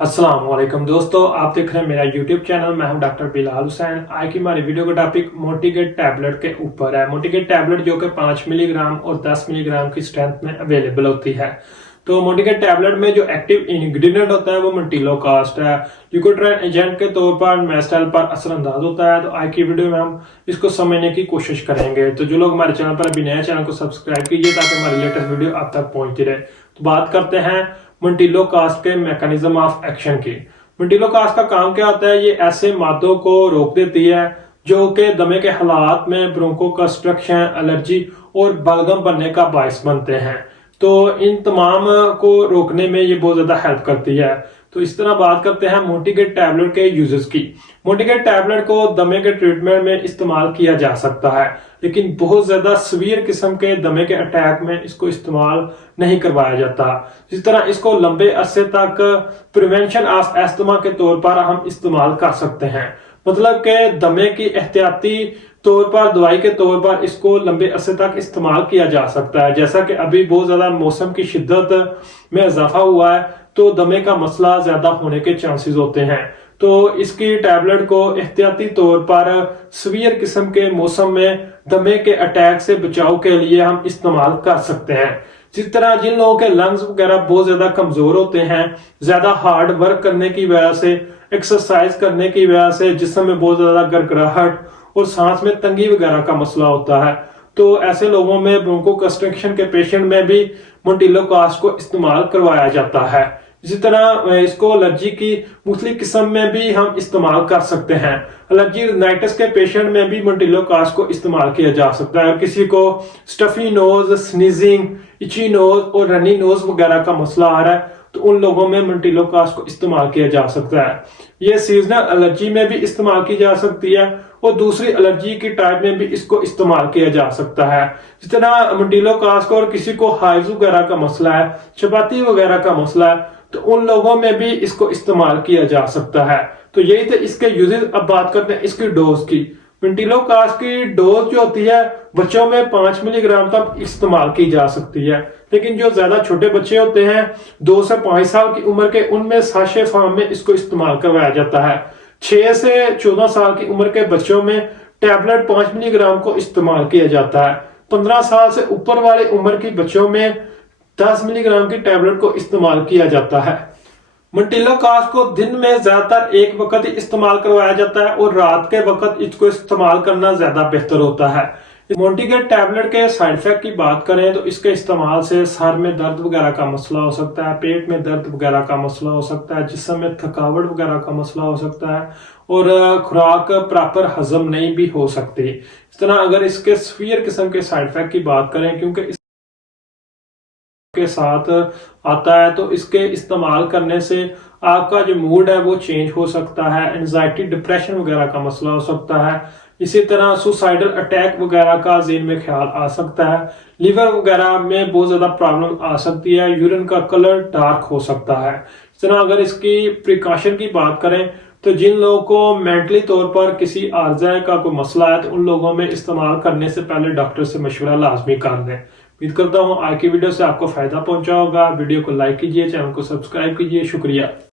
अस्सलाम वालेकुम दोस्तों, आप देख रहे हैं मेरा यूट्यूब चैनल। मैं हूं डॉक्टर बिलाल हुसैन। आज की हमारी वीडियो का टॉपिक मोटिगेट टैबलेट के ऊपर है। मोटिगेट टैबलेट जो कि 5 मिलीग्राम और 10 मिलीग्राम की स्ट्रेंथ में अवेलेबल होती है। तो मोटिगेट टैबलेट में जो एक्टिव इंग्रेडिएंट होता है वो मंटिलोकास्ट है। ल्यूकोट्राइन एजेंट के तौर पर मास्ट सेल पर असरअंदाज होता है। तो आज की वीडियो में हम इसको समझने की कोशिश करेंगे। तो जो लोग हमारे चैनल पर अभी नए चैनल को सब्सक्राइब कीजिए ताकि हमारी लेटेस्ट वीडियो आप तक पहुंचती रहे। तो बात करते हैं मंटिलोकास्ट के मैकेनिज्म ऑफ एक्शन की। मंटिलोकास्ट का काम क्या होता है? ये ऐसे मादों को रोक देती है जो कि दमे के हालात में ब्रोंकोकंस्ट्रक्शन, एलर्जी और बलगम बनने का बायस बनते हैं। तो इन तमाम को रोकने में ये बहुत ज्यादा हेल्प करती है। तो इस तरह बात करते हैं मोटिगेट टैबलेट के यूजेस की। मोटिगेट टैबलेट को दमे के ट्रीटमेंट में इस्तेमाल किया जा सकता है, लेकिन बहुत ज्यादा सीवियर किस्म के दमे के अटैक में इसको इस्तेमाल नहीं करवाया जाता। जिस तरह इसको लंबे अरसे तक प्रिवेंशन ऑफ एस्थमा के तौर पर हम इस्तेमाल कर सकते हैं। मतलब के दमे की एहतियाती तौर पर दवाई के तौर पर इसको लंबे अरसे तक इस्तेमाल किया जा सकता है। जैसा कि अभी बहुत ज्यादा मौसम की शिद्दत में इजाफा हुआ है तो दमे का मसला ज्यादा होने के चांसेस होते हैं। तो इसकी टैबलेट को एहतियाती तौर पर सीवियर किस्म के मौसम में दमे के अटैक से बचाव के लिए हम इस्तेमाल कर सकते हैं। जिस तरह जिन लोगों के लंग्स वगैरह बहुत ज्यादा कमजोर होते हैं, ज्यादा हार्ड वर्क करने की वजह से, एक्सरसाइज करने की वजह से जिस्म में बहुत ज्यादा गड़गड़ाहट और सांस में तंगी वगैरह का मसला होता है, तो ऐसे लोगों में ब्रोंकोकंस्ट्रक्शन के पेशेंट में भी मोटिलोकास्ट को इस्तेमाल करवाया जाता है। इसी तरह इसको एलर्जी की मुख्तलिफ किस्म में भी हम इस्तेमाल कर सकते हैं। एलर्जी राइनाइटिस के पेशेंट में भी मोटिलोकास्ट को इस्तेमाल किया जा सकता है। किसी को स्टफी नोज, स्नीजिंग, इची नोज और रनी नोज वगैरह का मसला आ रहा है तो उन लोगों में मोटिलोकास्ट को इस्तेमाल किया जा सकता है। ये सीजनल एलर्जी में भी इस्तेमाल की जा सकती है और दूसरी एलर्जी की टाइप में भी इसको इस्तेमाल किया जा सकता है। जिस तरह मोटिलोकास्ट को और किसी को हाइव्स वगैरह का मसला है, चपाती वगैरह का मसला है, तो उन लोगों में भी इसको इस्तेमाल किया जा सकता है। तो यही थे इसके यूजेस। अब बात करते हैं इसकी डोज की। मोटिलोकास्ट की डोज जो होती है बच्चों में 5 मिलीग्राम तक इस्तेमाल की जा सकती है, लेकिन जो ज्यादा छोटे बच्चे होते हैं 2 से 5 साल की उम्र के, उनमें साशे फॉर्म में इसको इस्तेमाल करवाया जाता है। 6 से 14 साल की उम्र के बच्चों में टैबलेट 5 मिलीग्राम को इस्तेमाल किया जाता है। 15 साल से ऊपर वाले उम्र की बच्चों में 10 मिलीग्राम की टैबलेट को इस्तेमाल किया जाता है। मोटिलोकास्ट को दिन में ज्यादातर एक वक्त ही इस्तेमाल करवाया जाता है और रात के वक्त इसको इस्तेमाल करना ज्यादा बेहतर होता है। मोटिगेट टैबलेट के साइड इफेक्ट की बात करें तो इसके इस्तेमाल से सर में दर्द वगैरह का मसला हो सकता है, पेट में दर्द वगैरह का मसला हो सकता है, जिस्म में थकावट वगैरह का मसला हो सकता है और खुराक प्रॉपर हजम नहीं भी हो सकती। इस तरह अगर इसके सीवियर किस्म के साइड इफेक्ट की बात करें, क्योंकि के साथ आता है, तो इसके इस्तेमाल करने से आपका जो मूड है वो चेंज हो सकता है, एंजाइटी, डिप्रेशन वगैरह का मसला हो सकता है। इसी तरह सुसाइडल अटैक वगैरह का ज़हन में ख्याल आ सकता है, लिवर वगैरह में बहुत ज्यादा प्रॉब्लम आ सकती है, यूरिन का कलर डार्क हो सकता है। इस तरह अगर इसकी प्रिकॉशन की बात करें तो जिन लोगों को मेंटली तौर पर किसी आर्जा का कोई मसला है तो उन लोगों में इस्तेमाल करने से पहले डॉक्टर से मशवरा लाजमी कर लें। उम्मीद करता हूँ आज की वीडियो से आपको फायदा पहुंचा होगा। वीडियो को लाइक कीजिए, चैनल को सब्सक्राइब कीजिए। शुक्रिया।